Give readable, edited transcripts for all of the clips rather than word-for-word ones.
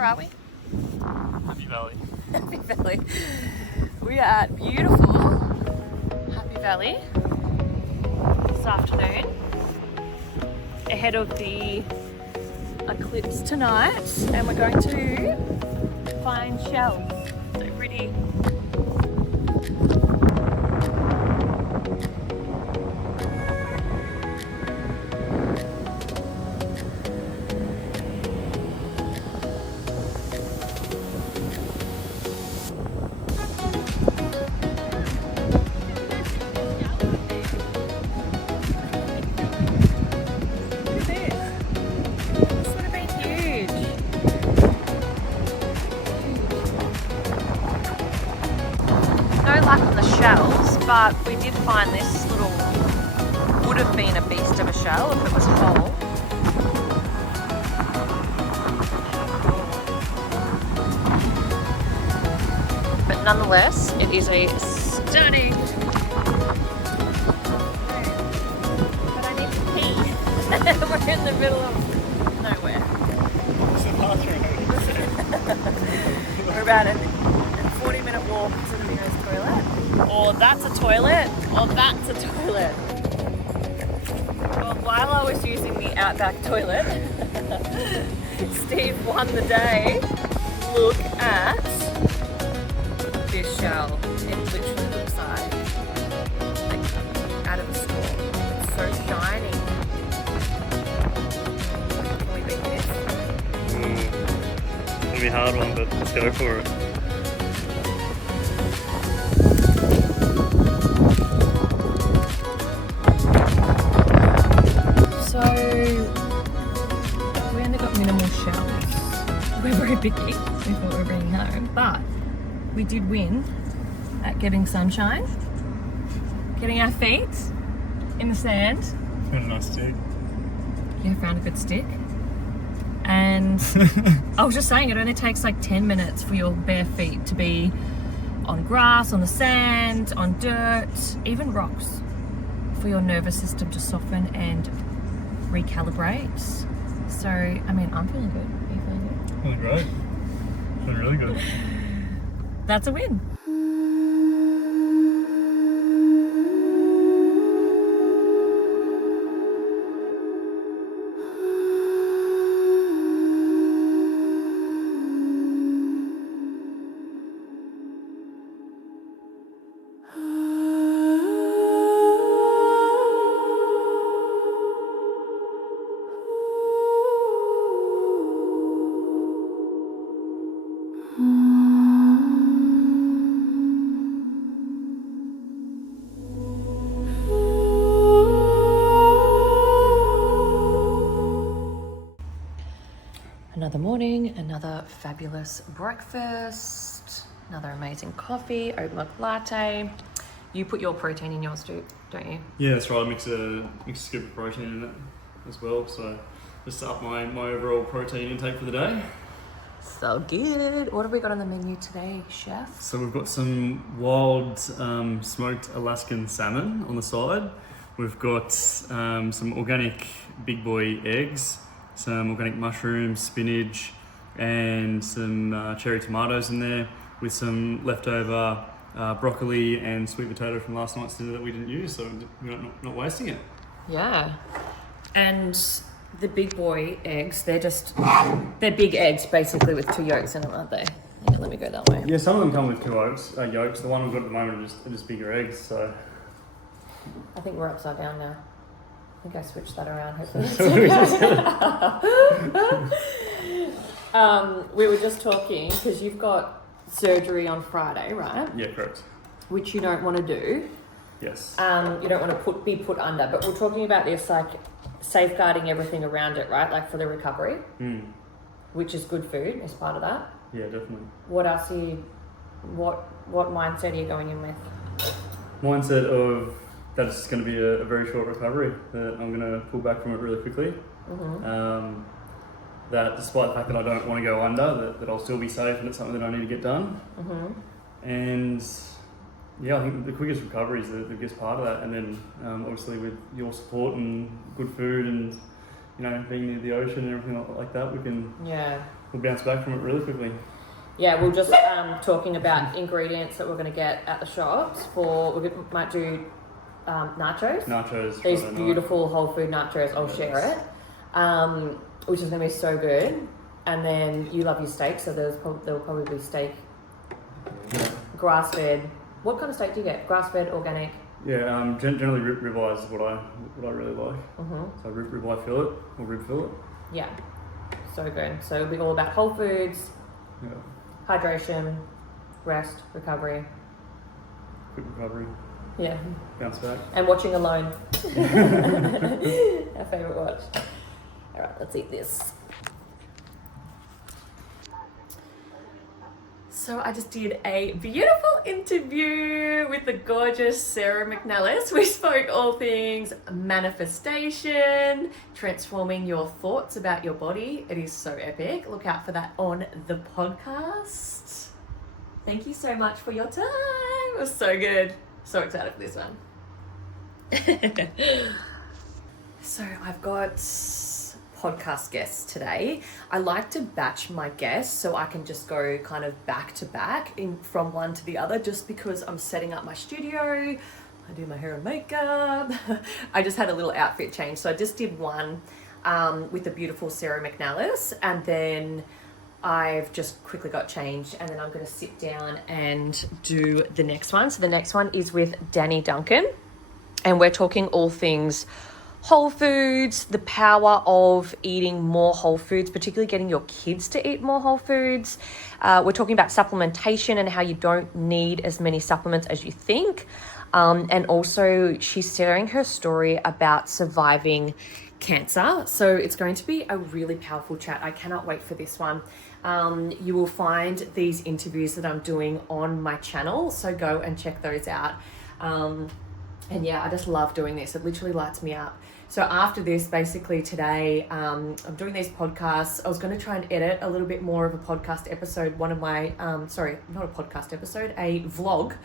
Where are we? Happy Valley. Happy Valley. We are at beautiful Happy Valley this afternoon, ahead of the eclipse tonight, and we're going to find shells. So pretty. Shells, but we did find this little, would have been a beast of a shell if it was whole. But nonetheless, it is a stunning. But I need to pee. We're in the middle of nowhere. It's the bathroom. We're about a 40-minute walk to the nearest toilet. Or that's a toilet, or that's a toilet. Well, while I was using the Outback toilet, Steve won the day. Look at this shell. It literally looks like out of a store. It's so shiny. Can we beat this? It's gonna be a hard one, but let's go for it. We're very picky, we thought we were bringing home, but we did win at getting sunshine, getting our feet in the sand. Found a nice stick. Yeah, found a good stick. And I was just saying, it only takes like 10 minutes for your bare feet to be on grass, on the sand, on dirt, even rocks, for your nervous system to soften and recalibrate. So, I mean, I'm feeling good. Are you feeling good? Feeling great. Feeling really good. That's a win. Another morning, another fabulous breakfast, another amazing coffee, oat milk latte. You put your protein in yours too, don't you? Yeah, that's right. I mix a scoop of protein in it as well, so just to up my overall protein intake for the day. So good. What have we got on the menu today, chef? So we've got some wild smoked Alaskan salmon on the side. We've got some organic big boy eggs, some organic mushrooms, spinach, and some cherry tomatoes in there, with some leftover broccoli and sweet potato from last night's dinner that we didn't use, so we're not wasting it. Yeah. And the big boy eggs, they're big eggs basically with 2 yolks in them, aren't they? Yeah, let me go that way. Yeah, some of them come with 2 yolks. The one we've got at the moment are just bigger eggs, so. I think we're upside down now. I think I switched that around, hopefully. We were just talking, because you've got surgery on Friday, right? Yeah, correct. Which you don't want to do. Yes. You don't want to be put under, but we're talking about this, like, safeguarding everything around it, right? Like for the recovery, which is good food as part of that. Yeah, definitely. What else what mindset are you going in with? Mindset of that it's going to be a very short recovery, that I'm going to pull back from it really quickly. Mm-hmm. That despite the fact that I don't want to go under, that I'll still be safe and it's something that I need to get done. Mm-hmm. And yeah, I think the quickest recovery is the biggest part of that. And then obviously with your support and good food and being near the ocean and everything like that, we'll bounce back from it really quickly. Yeah, we're just talking about ingredients that we're going to get at the shops we might do nachos. Nachos. These beautiful whole food nachos. I'll share it, which is going to be so good. And then you love your steak, so there'll probably be steak, grass-fed. What kind of steak do you get? Grass-fed, organic? Yeah, generally ribeye is what I really like. So ribeye fillet or rib fillet. Yeah, so good. So it'll be all about whole foods, hydration, rest, recovery. Quick recovery. Yeah. Bounce back. And watching Alone. Our favourite watch. All right, let's eat this. So I just did a beautiful interview with the gorgeous Sarah McNellis. We spoke all things manifestation, transforming your thoughts about your body. It is so epic. Look out for that on the podcast. Thank you so much for your time. It was so good. So excited for this one. So I've got podcast guests today. I like to batch my guests so I can just go kind of back to back from one to the other, just because I'm setting up my studio. I do my hair and makeup. I just had a little outfit change. So I just did one with the beautiful Sarah McNellis, and then I've just quickly got changed, and then I'm going to sit down and do the next one. So the next one is with Danny Duncan, and we're talking all things whole foods, the power of eating more whole foods, particularly getting your kids to eat more whole foods. We're talking about supplementation and how you don't need as many supplements as you think. And also she's sharing her story about surviving cancer. So it's going to be a really powerful chat. I cannot wait for this one. You will find these interviews that I'm doing on my channel, so go and check those out. And yeah, I just love doing this. It literally lights me up. So after this, basically today, I'm doing these podcasts. I was going to try and edit a little bit more of a podcast episode. One of my, sorry, not a podcast episode, a vlog.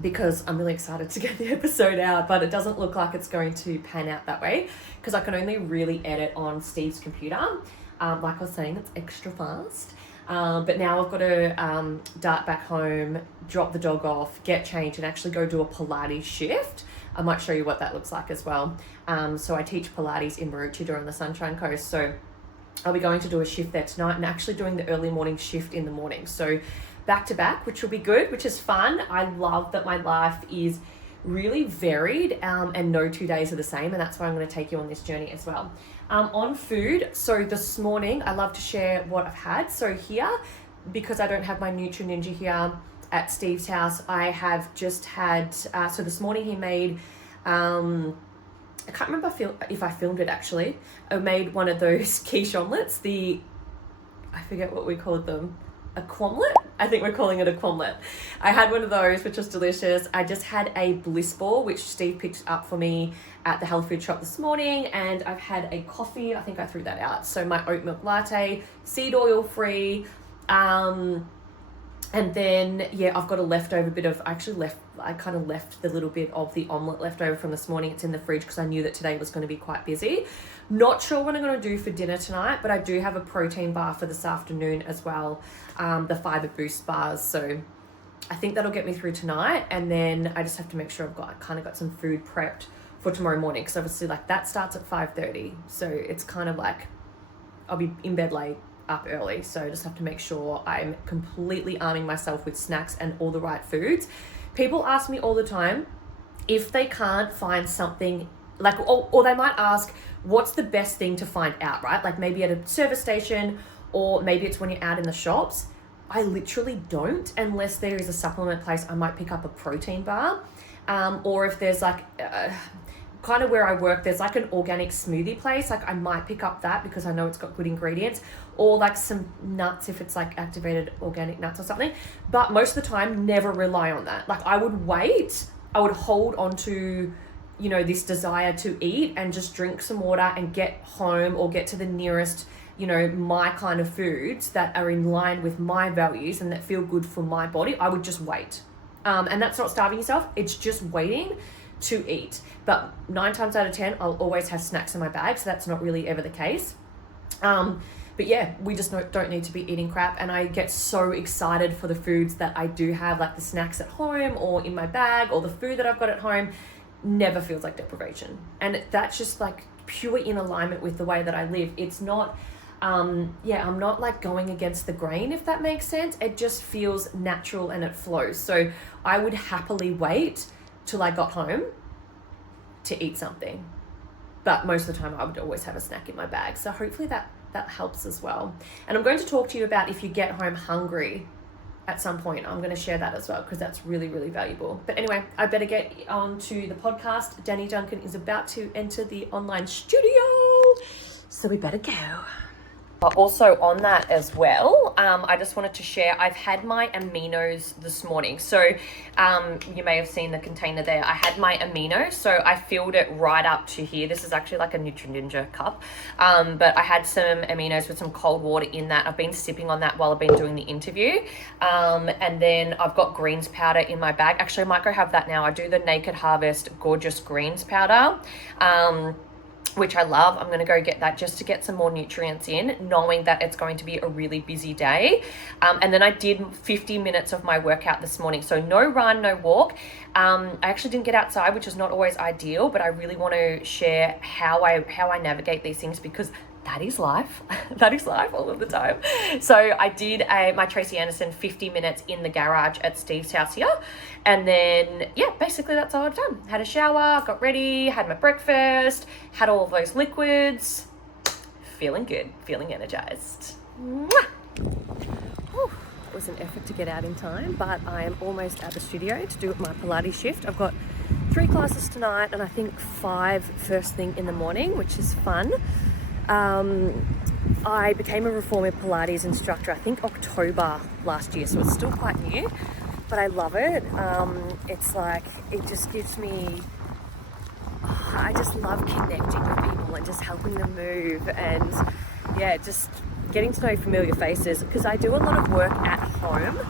Because I'm really excited to get the episode out, but it doesn't look like it's going to pan out that way because I can only really edit on Steve's computer. Like I was saying, it's extra fast. But now I've got to dart back home, drop the dog off, get changed, and actually go do a Pilates shift. I might show you what that looks like as well. So I teach Pilates in Maroochydore on the Sunshine Coast. So I'll be going to do a shift there tonight and actually doing the early morning shift in the morning. So back to back, which will be good, which is fun. I love that my life is really varied and no 2 days are the same. And that's why I'm going to take you on this journey as well. On food, so this morning, I love to share what I've had. So here, because I don't have my Nutri Ninja here at Steve's house, I have just had, so this morning he made, I can't remember if I filmed it actually. I made one of those quiche omelets, I forget what we called them. A quomlet? I think we're calling it a quomlet. I had one of those, which was delicious. I just had a bliss ball, which Steve picked up for me at the health food shop this morning. And I've had a coffee. I think I threw that out. So my oat milk latte, seed oil free. And then, yeah, I've got a leftover bit of, I kind of left the little bit of the omelette left over from this morning. It's in the fridge because I knew that today was going to be quite busy. Not sure what I'm going to do for dinner tonight, but I do have a protein bar for this afternoon as well, the Fiber Boost bars. So I think that'll get me through tonight. And then I just have to make sure I kind of got some food prepped for tomorrow morning, because obviously like that starts at 5:30. So it's kind of like I'll be in bed late, up early. So I just have to make sure I'm completely arming myself with snacks and all the right foods. People ask me all the time if they can't find something like, or they might ask, what's the best thing to find out, right? Like maybe at a service station, or maybe it's when you're out in the shops. I literally don't, unless there is a supplement place. I might pick up a protein bar, or if there's like, kind of where I work, there's like an organic smoothie place. Like I might pick up that because I know it's got good ingredients, or like some nuts if it's like activated organic nuts or something. But most of the time, never rely on that. Like I would wait, I would hold on to, you know, this desire to eat and just drink some water and get home or get to the nearest, you know, my kind of foods that are in line with my values and that feel good for my body. I would just wait. And that's not starving yourself. It's just waiting to eat. But 9 times out of 10, I'll always have snacks in my bag, so that's not really ever the case. But yeah, we just don't need to be eating crap, and I get so excited for the foods that I do have, like the snacks at home or in my bag, or the food that I've got at home. Never feels like deprivation, and that's just like pure in alignment with the way that I live. It's not I'm not like going against the grain, if that makes sense. It just feels natural and it flows. So I would happily wait till I got home to eat something, but most of the time I would always have a snack in my bag. So hopefully that helps as well. And I'm going to talk to you about if you get home hungry at some point. I'm going to share that as well, because that's really, really valuable. But anyway, I better get on to the podcast. Danny Duncan is about to enter the online studio, so we better go. Also on that as well, I just wanted to share, I've had my aminos this morning. So you may have seen the container there. I had my amino, so I filled it right up to here. This is actually like a Nutri-Ninja cup, but I had some aminos with some cold water in that. I've been sipping on that while I've been doing the interview. And then I've got greens powder in my bag. Actually, I might go have that now. I do the Naked Harvest Gorgeous Greens powder, which I love. I'm going to go get that just to get some more nutrients in, knowing that it's going to be a really busy day. And then I did 50 minutes of my workout this morning. So no run, no walk. I actually didn't get outside, which is not always ideal, but I really want to share how I navigate these things, because that is life. That is life all of the time. So I did my Tracy Anderson 50 minutes in the garage at Steve's house here. And then, yeah, basically that's all I've done. Had a shower, got ready, had my breakfast, had all of those liquids. Feeling good, feeling energized. Mwah! Whew. It was an effort to get out in time, but I am almost at the studio to do my Pilates shift. I've got 3 classes tonight, and I think 5 first thing in the morning, which is fun. I became a Reformer Pilates instructor, I think October last year, so it's still quite new, but I love it. It's like, it just gives me, I just love connecting with people and just helping them move, and yeah, just getting to know familiar faces, because I do a lot of work at home.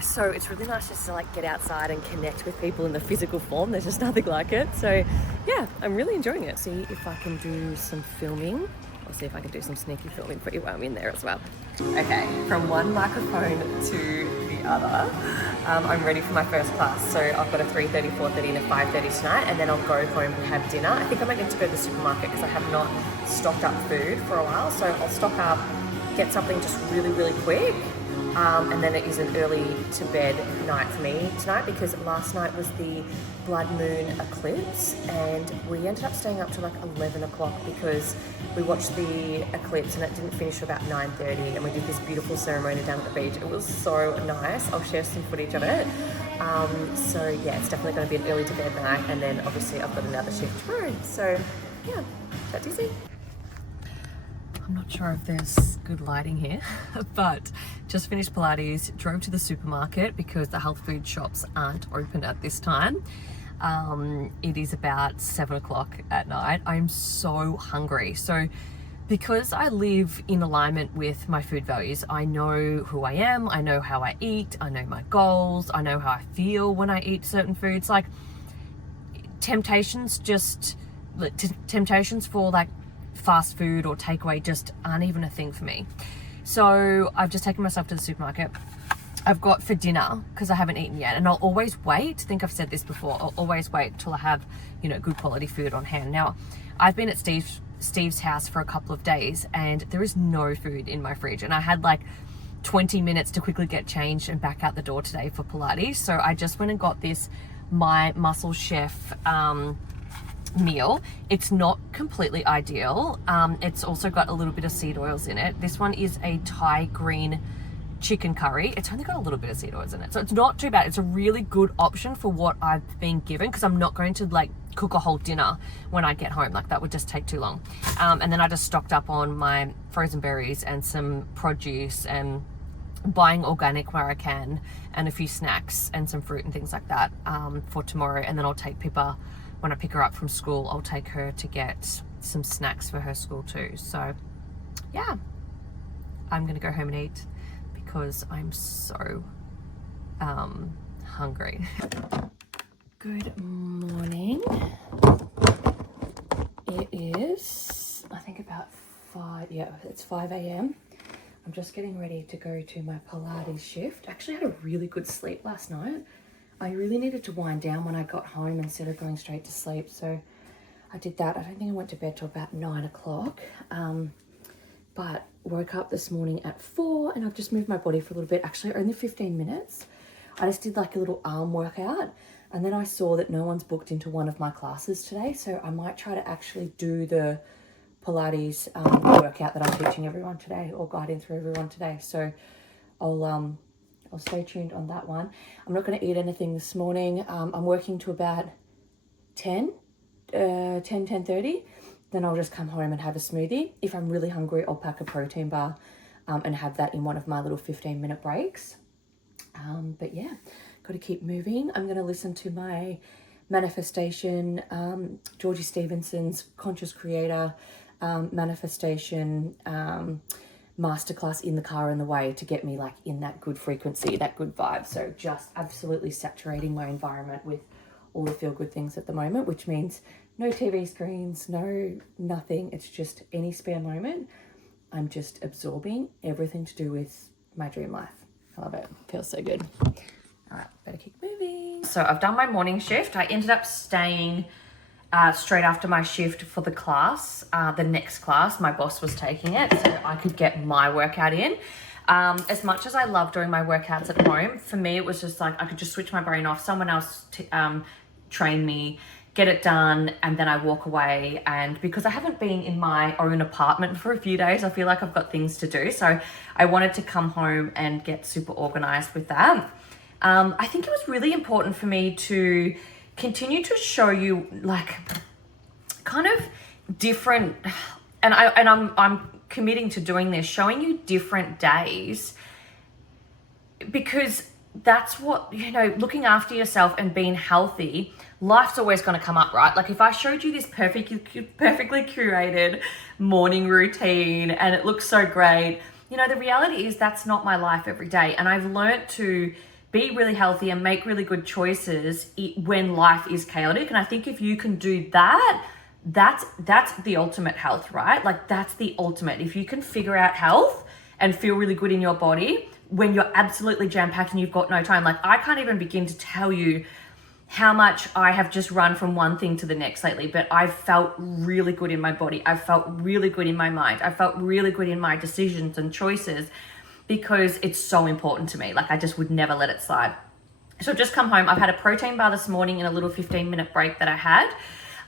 So it's really nice just to like get outside and connect with people in the physical form. There's just nothing like it. So yeah, I'm really enjoying it. See if I can do some filming. I'll see if I can do some sneaky filming for you while I'm in there as well. Okay, from one microphone to the other, I'm ready for my first class. So I've got a 3:30, 4:30 and a 5:30 tonight, and then I'll go home and have dinner. I think I might need to go to the supermarket because I have not stocked up food for a while. So I'll stock up, get something just really, really quick. And then it is an early to bed night for me tonight, because last night was the blood moon eclipse, and we ended up staying up to like 11 o'clock because we watched the eclipse and it didn't finish till about 9:30, and we did this beautiful ceremony down at the beach. It was so nice. I'll share some footage of it. So yeah, it's definitely going to be an early to bed night, and then obviously I've got another shift tomorrow. So yeah, that's easy. I'm not sure if there's good lighting here, but just finished Pilates, drove to the supermarket because the health food shops aren't open at this time. It is about 7 o'clock at night. I'm so hungry. So because I live in alignment with my food values, I know who I am, I know how I eat, I know my goals, I know how I feel when I eat certain foods. Like temptations for like fast food or takeaway just aren't even a thing for me. So I've just taken myself to the supermarket. I've got for dinner, because I haven't eaten yet, and I'll always wait. I think I've said this before, I'll always wait till I have, you know, good quality food on hand. Now, I've been at Steve's house for a couple of days and there is no food in my fridge, and I had like 20 minutes to quickly get changed and back out the door today for Pilates. So I just went and got this My Muscle Chef meal. It's not completely ideal. It's also got a little bit of seed oils in it. This one is a Thai green chicken curry. It's only got a little bit of seed oils in it, so it's not too bad. It's a really good option for what I've been given, because I'm not going to like cook a whole dinner when I get home. Like that would just take too long. And then I just stocked up on my frozen berries and some produce, and buying organic where I can, and a few snacks and some fruit and things like that for tomorrow. And then I'll take Pippa, when I pick her up from school, I'll take her to get some snacks for her school too. So yeah, I'm gonna go home and eat because I'm so hungry. Good morning. It is, I think about 5, yeah, it's 5 a.m. I'm just getting ready to go to my Pilates shift. Actually, I had a really good sleep last night. I really needed to wind down when I got home instead of going straight to sleep. So I did that. I don't think I went to bed till about 9 o'clock. But woke up this morning at 4 and I've just moved my body for a little bit. Actually, only 15 minutes. I just did like a little arm workout. And then I saw that no one's booked into one of my classes today. So I might try to actually do the Pilates workout that I'm teaching everyone today, or guiding through everyone today. So I'll stay tuned on that one. I'm not going to eat anything this morning. I'm working to about 10:30. Then I'll just come home and have a smoothie. If I'm really hungry, I'll pack a protein bar and have that in one of my little 15-minute breaks. But yeah, got to keep moving. I'm going to listen to my manifestation, Georgie Stevenson's Conscious Creator manifestation masterclass in the car on the way to get me like in that good frequency, that good vibe. So just absolutely saturating my environment with all the feel good things at the moment, which means no TV screens, no nothing. It's just any spare moment. I'm just absorbing everything to do with my dream life. I love it. Feels so good. All right, better keep moving. So I've done my morning shift. I ended up staying straight after my shift for the class, the next class. My boss was taking it so I could get my workout in. As much as I love doing my workouts at home, for me it was just like I could just switch my brain off, someone else train me, get it done, and then I walk away. And because I haven't been in my own apartment for a few days, I feel like I've got things to do. So I wanted to come home and get super organized with that. I think it was really important for me to continue to show you like kind of different, and I'm committing to doing this, showing you different days, because that's what, you know, looking after yourself and being healthy, life's always going to come up, right? Like if I showed you this perfectly curated morning routine and it looks so great, you know, the reality is that's not my life every day. And I've learned to be really healthy and make really good choices when life is chaotic. And I think if you can do that, that's the ultimate health, right? Like that's the ultimate. If you can figure out health and feel really good in your body when you're absolutely jam-packed and you've got no time. Like I can't even begin to tell you how much I have just run from one thing to the next lately, but I've felt really good in my body. I've felt really good in my mind. I felt really good in my decisions and choices because it's so important to me. Like I just would never let it slide. So I've just come home. I've had a protein bar this morning in a little 15-minute break that I had.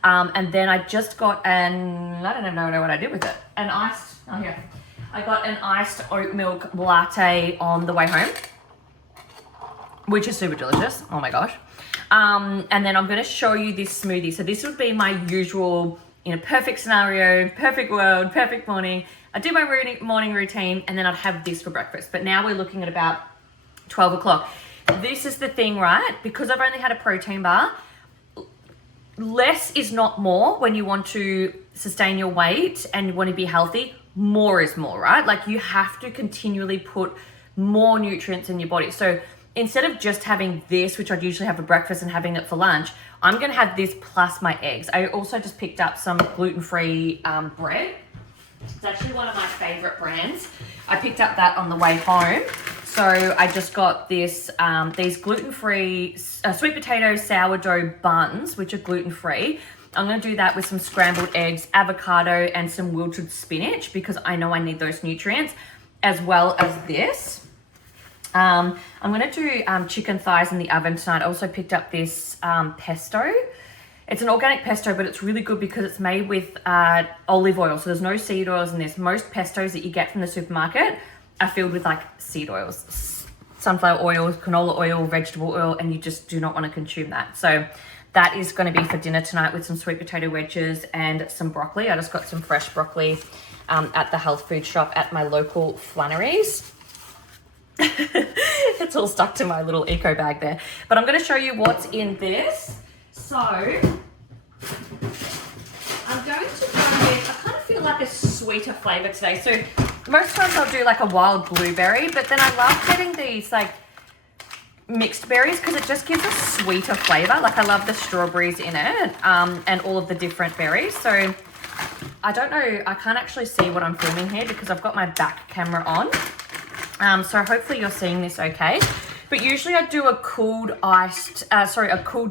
And then I just got I don't even know what I did with it. I got an iced oat milk latte on the way home, which is super delicious. Oh my gosh. And then I'm going to show you this smoothie. So this would be my usual, in a perfect scenario, perfect world, perfect morning. I do my morning routine and then I'd have this for breakfast. But now we're looking at about 12 o'clock. This is the thing, right? Because I've only had a protein bar, less is not more when you want to sustain your weight and you want to be healthy. More is more, right? Like you have to continually put more nutrients in your body. So instead of just having this, which I'd usually have for breakfast and having it for lunch, I'm going to have this plus my eggs. I also just picked up some gluten-free bread. It's actually one of my favorite brands. I picked up that on the way home. So I just got this, these gluten-free sweet potato sourdough buns, which are gluten-free. I'm going to do that with some scrambled eggs, avocado, and some wilted spinach because I know I need those nutrients, as well as this. I'm going to do chicken thighs in the oven tonight. I also picked up this pesto. It's an organic pesto, but it's really good because it's made with olive oil. So there's no seed oils in this. Most pestos that you get from the supermarket are filled with like seed oils, sunflower oil, canola oil, vegetable oil, and you just do not want to consume that. So that is going to be for dinner tonight with some sweet potato wedges and some broccoli. I just got some fresh broccoli at the health food shop at my local Flannery's. It's all stuck to my little eco bag there. But I'm going to show you what's in this. So I'm going to go with, I kind of feel like a sweeter flavor today. So most times I'll do like a wild blueberry, but then I love getting these like mixed berries because it just gives a sweeter flavor. Like I love the strawberries in it and all of the different berries. So I don't know, I can't actually see what I'm filming here because I've got my back camera on. So hopefully you're seeing this okay. But usually I do a cooled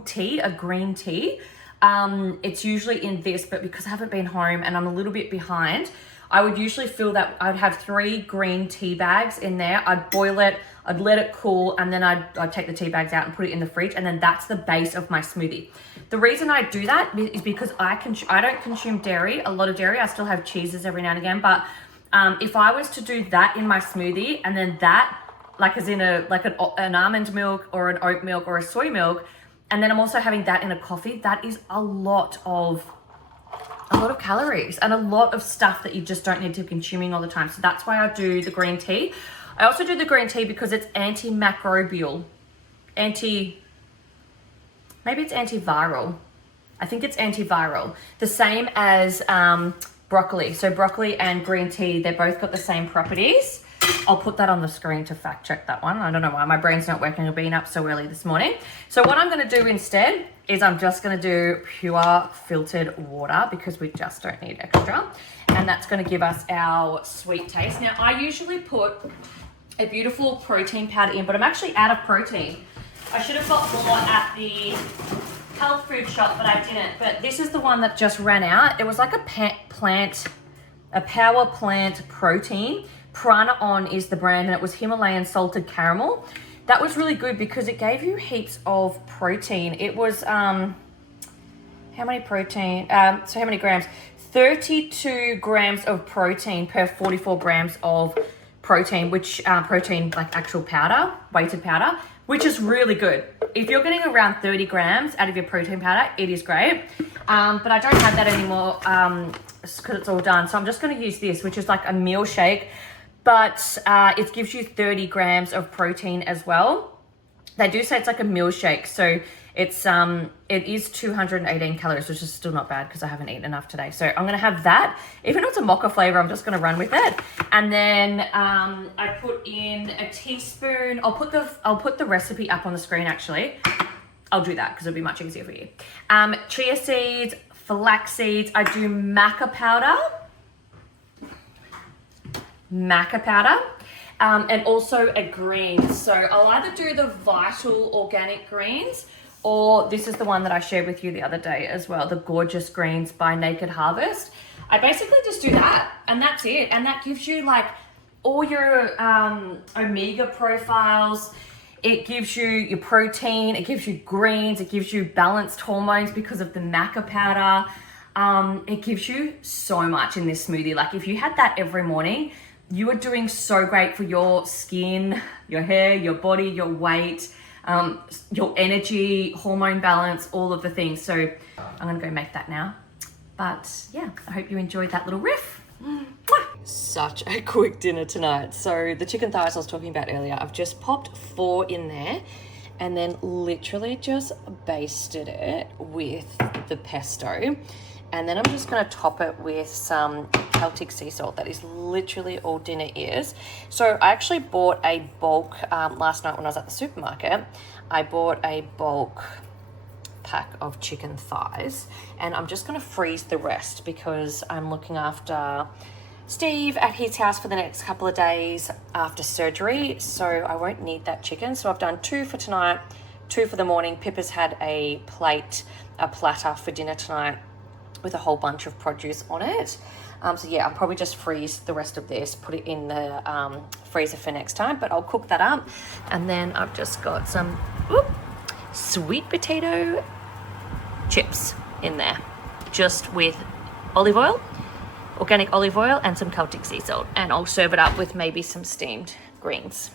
tea, a green tea. It's usually in this, but because I haven't been home and I'm a little bit behind, I would usually fill that, I'd have 3 green tea bags in there. I'd boil it, I'd let it cool, and then I'd take the tea bags out and put it in the fridge, and then that's the base of my smoothie. The reason I do that is because I don't consume dairy, a lot of dairy. I still have cheeses every now and again, but if I was to do that in my smoothie, and then that, like as in an almond milk or an oat milk or a soy milk, and then I'm also having that in a coffee, that is a lot of calories and a lot of stuff that you just don't need to be consuming all the time. So that's why I do the green tea. I also do the green tea because it's antimicrobial, maybe it's antiviral. I think it's antiviral. The same as broccoli. So broccoli and green tea, they both got the same properties. I'll put that on the screen to fact check that one. I don't know why my brain's not working. I've been up so early this morning. So what I'm going to do instead is I'm just going to do pure filtered water because we just don't need extra. And that's going to give us our sweet taste. Now, I usually put a beautiful protein powder in, but I'm actually out of protein. I should have got more at the health food shop, but I didn't. But this is the one that just ran out. It was like a power plant protein. Prana On is the brand, and it was Himalayan salted caramel. That was really good because it gave you heaps of protein. It was, how many grams? 32 grams of protein per 44 grams of protein, which protein, like actual powder, weighted powder, which is really good. If you're getting around 30 grams out of your protein powder, it is great. But I don't have that anymore because it's all done. So I'm just going to use this, which is like a meal shake, but it gives you 30 grams of protein as well. They do say it's like a meal shake, so it is 218 calories, which is still not bad because I haven't eaten enough today. So I'm gonna have that. Even though it's a mocha flavor, I'm just gonna run with it. And then I put in a teaspoon. I'll put the recipe up on the screen actually. I'll do that because it'll be much easier for you. Chia seeds, flax seeds. I do maca powder. And also a green. So I'll either do the Vital organic greens, or this is the one that I shared with you the other day as well, the Gorgeous Greens by Naked Harvest. I basically just do that, and that's it. And that gives you like all your omega profiles. It gives you your protein, it gives you greens, it gives you balanced hormones because of the maca powder. It gives you so much in this smoothie. Like if you had that every morning, you are doing so great for your skin, your hair, your body, your weight, your energy, hormone balance, all of the things. So I'm gonna go make that now. But yeah, I hope you enjoyed that little riff. Such a quick dinner tonight. So the chicken thighs I was talking about earlier, I've just popped 4 in there and then literally just basted it with the pesto. And then I'm just going to top it with some Celtic sea salt. That is literally all dinner is. So I actually bought a bulk last night when I was at the supermarket. I bought a bulk pack of chicken thighs, and I'm just going to freeze the rest because I'm looking after Steve at his house for the next couple of days after surgery, so I won't need that chicken. So I've done 2 for tonight, 2 for the morning. Pippa's had a platter for dinner tonight with a whole bunch of produce on it. So yeah, I'll probably just freeze the rest of this, put it in the freezer for next time, but I'll cook that up. And then I've just got some sweet potato chips in there, just with olive oil, organic olive oil, and some Celtic sea salt. And I'll serve it up with maybe some steamed greens.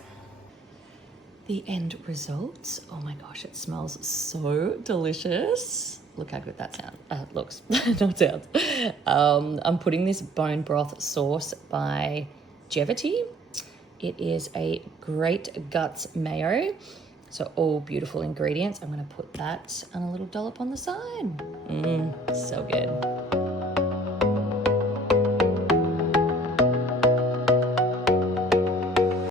The end result, oh my gosh, it smells so delicious. Look how good that looks, not sounds. I'm putting this bone broth sauce by Jevity. It is a Great Guts mayo. So all beautiful ingredients. I'm gonna put that on a little dollop on the side. So good.